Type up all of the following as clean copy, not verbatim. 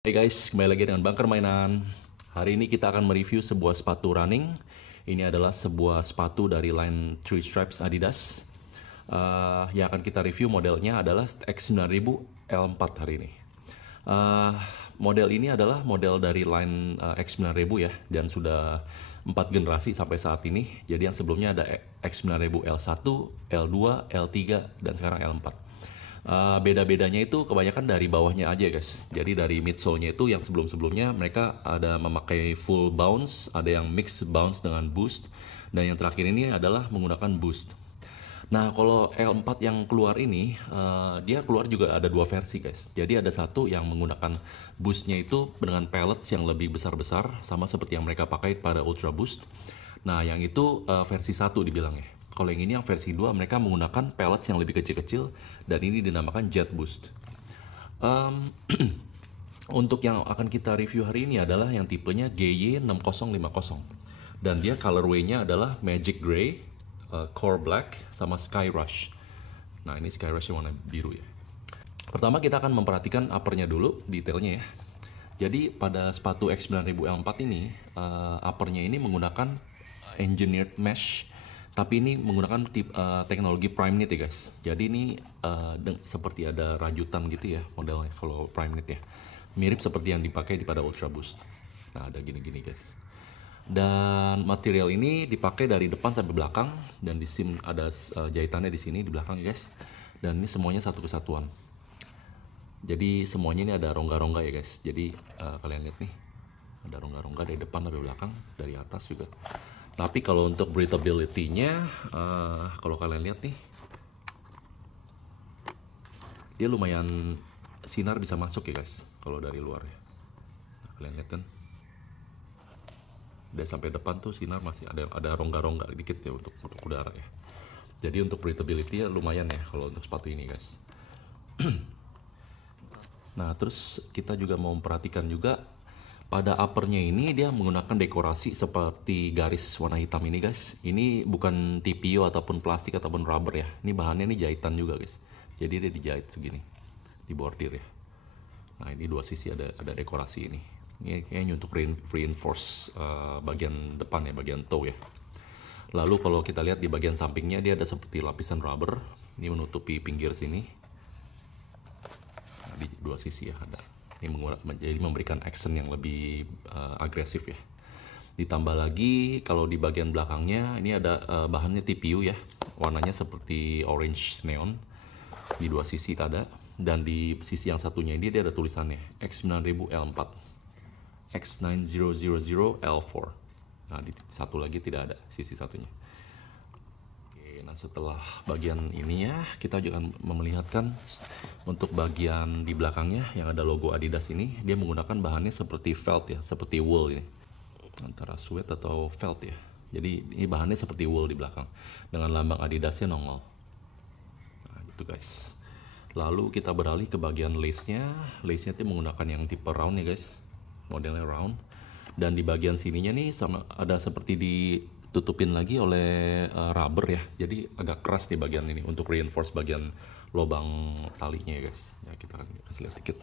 Hey guys, kembali lagi dengan Bunker Mainan. Hari ini kita akan mereview sebuah sepatu running. Ini adalah sebuah sepatu dari line Three Stripes Adidas. Yang akan kita review modelnya adalah X9000 L4 hari ini. Eh, Model ini adalah model dari line X9000 ya, dan sudah 4 generasi sampai saat ini. Jadi yang sebelumnya ada X9000 L1, L2, L3, dan sekarang L4. Beda-bedanya itu kebanyakan dari bawahnya aja guys. Jadi dari midsole-nya itu yang sebelum-sebelumnya mereka ada memakai full bounce, ada yang mix bounce dengan boost, dan yang terakhir ini adalah menggunakan boost. Nah kalau L4 yang keluar ini, dia keluar juga ada dua versi guys. Jadi ada satu yang menggunakan boostnya itu dengan pellets yang lebih besar-besar, sama seperti yang mereka pakai pada Ultra Boost. Nah yang itu versi 1 dibilangnya. Kalau yang ini yang versi 2 mereka menggunakan pellets yang lebih kecil-kecil dan ini dinamakan Jet Boost. Untuk yang akan kita review hari ini adalah yang tipenya GY6050 dan dia colorway-nya adalah Magic Grey, Core Black, sama Sky Rush. Nah ini Sky Rush yang warna biru ya. Pertama kita akan memperhatikan uppernya dulu, detailnya ya. Jadi pada sepatu X9000 L4 ini, uppernya ini menggunakan engineered mesh, tapi ini menggunakan teknologi prime knit ya guys. Jadi ini seperti ada rajutan gitu ya modelnya kalau prime knit ya. Mirip seperti yang dipakai pada Ultra Boost. Nah ada gini-gini guys. Dan material ini dipakai dari depan sampai belakang dan di seam ada jahitannya di sini di belakang ya guys. Dan ini semuanya satu kesatuan. Jadi semuanya ini ada rongga-rongga ya guys. Jadi kalian lihat nih, ada rongga-rongga dari depan sampai belakang, dari atas juga. Tapi kalau untuk breathability-nya, kalau kalian lihat nih, dia lumayan sinar bisa masuk ya guys, kalau dari luar ya. Nah, kalian lihat kan, dari sampai depan tuh sinar masih ada rongga-rongga dikit ya untuk udara ya. Jadi untuk breathability-nya lumayan ya kalau untuk sepatu ini guys. Nah terus kita juga mau memperhatikan juga pada uppernya ini dia menggunakan dekorasi seperti garis warna hitam ini guys. Ini bukan TPO ataupun plastik ataupun rubber ya. Ini bahannya ini jahitan juga guys. Jadi dia dijahit segini, di bordir ya. Nah ini dua sisi ada dekorasi ini. Ini kayaknya untuk reinforce bagian depan ya, bagian toe ya. Lalu kalau kita lihat di bagian sampingnya dia ada seperti lapisan rubber. Ini menutupi pinggir sini. Nah, di dua sisi ya ada. Ini jadi memberikan action yang lebih agresif ya. Ditambah lagi kalau di bagian belakangnya ini ada bahannya TPU ya, warnanya seperti orange neon di dua sisi ada, dan di sisi yang satunya ini dia ada tulisannya X9000 L4, X9000 L4. Nah di satu lagi tidak ada sisi satunya. Nah setelah bagian ini ya, kita juga akan memelihatkan untuk bagian di belakangnya yang ada logo Adidas ini, dia menggunakan bahannya seperti felt ya, seperti wool ini, antara suede atau felt ya. Jadi ini bahannya seperti wool di belakang dengan lambang Adidasnya nongol. Nah gitu guys. Lalu kita beralih ke bagian lace-nya. Lace-nya itu menggunakan yang tipe round ya guys, modelnya round. Dan di bagian sininya nih sama ada seperti ditutupin lagi oleh rubber ya, jadi agak keras di bagian ini untuk reinforce bagian lubang talinya ya guys. Ya kita kasih lihat dikit.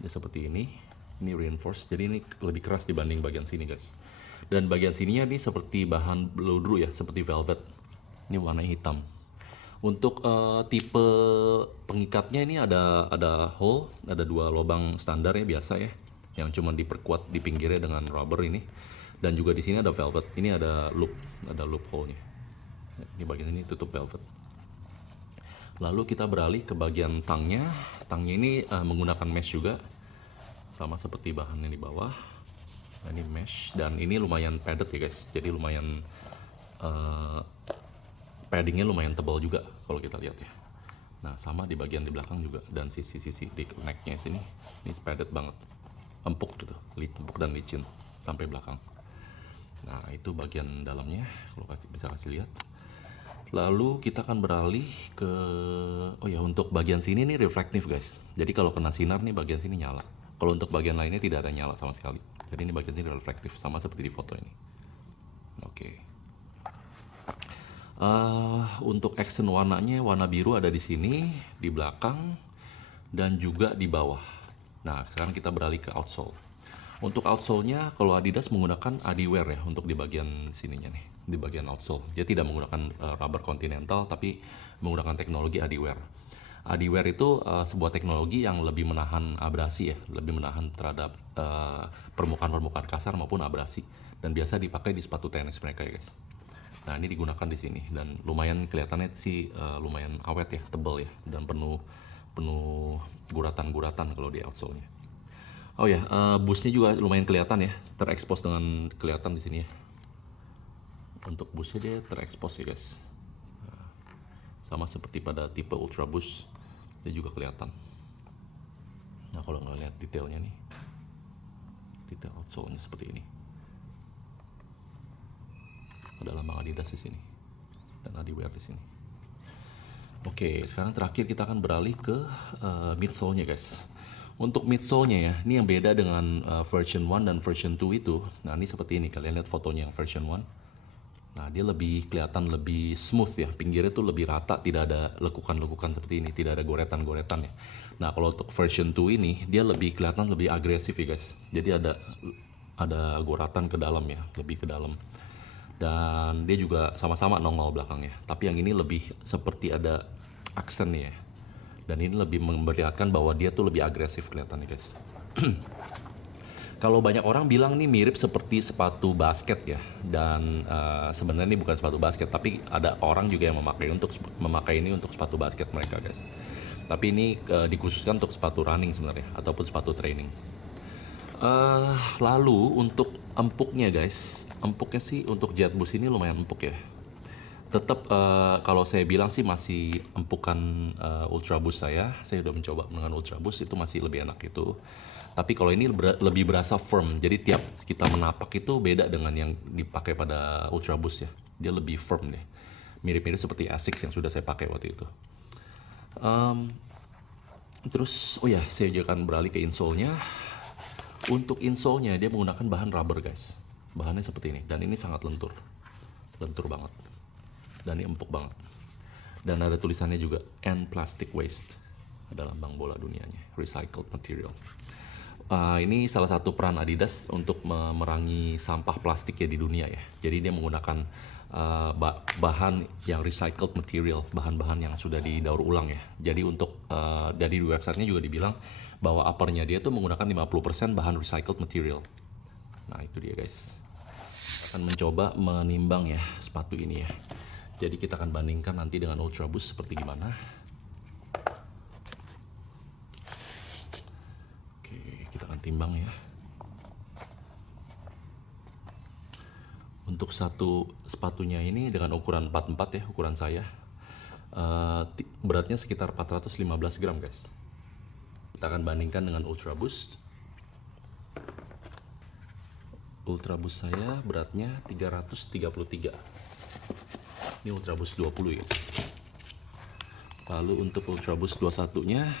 Ya seperti ini reinforce, jadi ini lebih keras dibanding bagian sini guys. Dan bagian sininya ini seperti bahan blowthrough ya, seperti velvet. Ini warna hitam. Untuk tipe pengikatnya ini ada hole, ada dua lubang standar ya biasa ya, yang cuma diperkuat di pinggirnya dengan rubber ini. Dan juga di sini ada velvet. Ini ada loop hole-nya. Ini bagian ini tutup velvet. Lalu kita beralih ke bagian tangnya. Tangnya ini menggunakan mesh juga, sama seperti bahannya di bawah. Nah, ini mesh dan ini lumayan padded ya guys. Jadi lumayan paddingnya lumayan tebal juga kalau kita lihat ya. Nah sama di bagian di belakang juga, dan sisi-sisi di necknya sini ini padded banget, empuk gitu, empuk dan licin sampai belakang. Nah itu bagian dalamnya kalau bisa kasih lihat. Lalu kita akan beralih ke untuk bagian sini nih reflektif guys. Jadi kalau kena sinar nih bagian sini nyala. Kalau untuk bagian lainnya tidak ada nyala sama sekali. Jadi ini bagian sini reflektif sama seperti di foto ini. Oke. Untuk accent warnanya, warna biru ada di sini, di belakang, dan juga di bawah. Nah, sekarang kita beralih ke outsole. Untuk outsole-nya, kalau Adidas menggunakan Adiwear ya untuk di bagian sininya nih, di bagian outsole. Dia tidak menggunakan rubber Continental, tapi menggunakan teknologi Adiwear. Adiwear itu sebuah teknologi yang lebih menahan abrasi ya, lebih menahan terhadap permukaan-permukaan kasar maupun abrasi, dan biasa dipakai di sepatu tenis mereka ya guys. Nah, ini digunakan di sini dan lumayan kelihatannya sih lumayan awet ya, tebal ya, dan penuh guratan-guratan kalau di outsole-nya. Oh ya, busnya juga lumayan kelihatan ya, terekspos dengan kelihatan di sini ya. Untuk busnya dia terekspos ya guys. Sama seperti pada tipe Ultra Boost, dia juga kelihatan. Nah, kalau nggak lihat detailnya nih, detail outsole-nya seperti ini. Ada lambang Adidas di sini dan Adiwear di sini. Oke, sekarang terakhir kita akan beralih ke midsole-nya guys. Untuk midsole-nya ya, ini yang beda dengan version 1 dan version 2 itu. Nah, ini seperti ini, kalian lihat fotonya yang version 1. Nah, dia lebih kelihatan lebih smooth ya, pinggirnya tuh lebih rata, tidak ada lekukan-lekukan seperti ini, tidak ada goretan-goretan ya. Nah, kalau untuk version 2 ini, dia lebih kelihatan lebih agresif ya guys. Jadi ada goratan ke dalam ya, lebih ke dalam. Dan dia juga sama-sama nongol belakangnya. Tapi yang ini lebih seperti ada aksen ya. Dan ini lebih memperlihatkan bahwa dia tuh lebih agresif kelihatannya guys. Kalau banyak orang bilang nih mirip seperti sepatu basket ya. Dan sebenarnya ini bukan sepatu basket, tapi ada orang juga yang memakai ini untuk sepatu basket mereka guys. Tapi ini dikhususkan untuk sepatu running sebenarnya, ataupun sepatu training. Lalu untuk empuknya guys, empuknya sih untuk Jet Boost ini lumayan empuk ya. Tetap kalau saya bilang sih masih empukan Ultra Boost saya udah mencoba dengan Ultra Boost, itu masih lebih enak itu. Tapi kalau ini lebih berasa firm, jadi tiap kita menapak itu beda dengan yang dipakai pada Ultra Boost ya. Dia lebih firm deh, mirip-mirip seperti Asics yang sudah saya pakai waktu itu. Terus oh ya, saya juga akan beralih ke insole-nya. Untuk insole-nya dia menggunakan bahan rubber guys, bahannya seperti ini, dan ini sangat lentur banget. Dan ini empuk banget. Dan ada tulisannya juga End Plastic Waste. Ada lambang bola dunianya, recycled material. Ini salah satu peran Adidas untuk memerangi sampah plastik ya di dunia ya. Jadi dia menggunakan bahan yang recycled material, bahan-bahan yang sudah didaur ulang ya. Jadi untuk dari websitenya juga dibilang bahwa uppernya dia tuh menggunakan 50% bahan recycled material. Nah, itu dia guys. Akan mencoba menimbang ya sepatu ini ya. Jadi kita akan bandingkan nanti dengan Ultra Boost seperti gimana. Oke, kita akan timbang ya. Untuk satu sepatunya ini dengan ukuran 44 ya, ukuran saya. Beratnya sekitar 415 gram guys. Kita akan bandingkan dengan Ultra Boost. Ultra Boost saya beratnya 333. Ini Ultra Boost 20 guys. Lalu untuk Ultra Boost 21-nya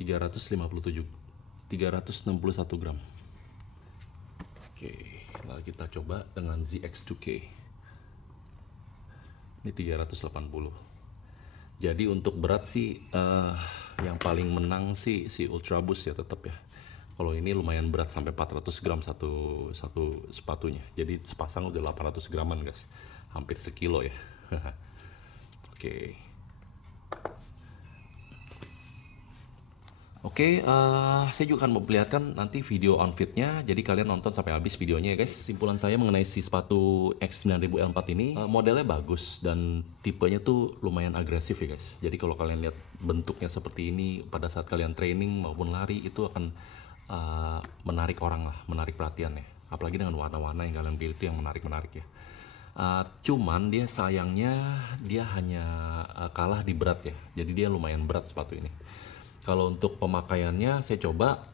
361 gram. Oke, lalu kita coba dengan ZX2K. Ini 380. Jadi untuk berat sih yang paling menang sih si Ultra Boost ya tetap ya. Kalau ini lumayan berat, sampai 400 gram satu sepatunya. Jadi sepasang udah 800 graman guys. Hampir sekilo ya. Oke, saya juga akan memperlihatkan nanti video on fit-nya. Jadi kalian nonton sampai habis videonya ya guys. Simpulan saya mengenai si sepatu X9000 L4 ini, modelnya bagus dan tipenya tuh lumayan agresif ya guys. Jadi kalau kalian lihat bentuknya seperti ini pada saat kalian training maupun lari, itu akan menarik orang lah, menarik perhatian ya. Apalagi dengan warna-warna yang kalian pilih itu yang menarik-menarik ya. Cuman dia sayangnya dia hanya kalah di berat ya. Jadi dia lumayan berat sepatu ini. Kalau untuk pemakaiannya saya coba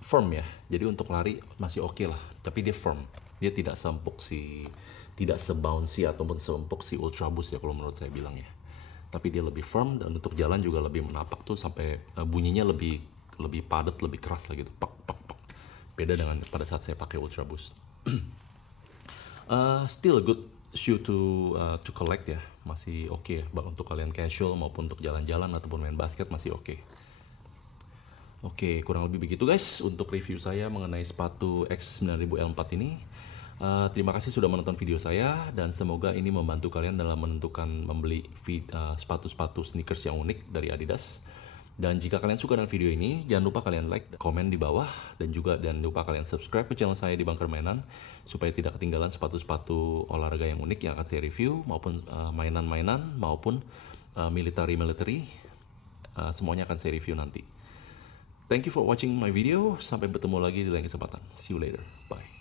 firm ya. Jadi untuk lari masih oke lah. Tapi dia firm. Dia tidak sempuk tidak sebouncy ataupun sempuk si Ultra Boost ya kalau menurut saya bilang ya. Tapi dia lebih firm, dan untuk jalan juga lebih menapak tuh sampai bunyinya lebih padat, lebih keras lah gitu. Pak pak pak. Beda dengan pada saat saya pakai Ultra Boost. Still a good shoe to collect ya, masih oke ya, untuk kalian casual maupun untuk jalan-jalan ataupun main basket masih oke. Oke, kurang lebih begitu guys untuk review saya mengenai sepatu X9000L4 ini. Terima kasih sudah menonton video saya dan semoga ini membantu kalian dalam menentukan membeli sepatu-sepatu sneakers yang unik dari Adidas. Dan jika kalian suka dengan video ini, jangan lupa kalian like, komen di bawah, dan juga jangan lupa kalian subscribe ke channel saya di Bunker Mainan supaya tidak ketinggalan sepatu-sepatu olahraga yang unik yang akan saya review, maupun mainan-mainan maupun military. Semuanya akan saya review nanti. Thank you for watching my video. Sampai bertemu lagi di lain kesempatan. See you later. Bye.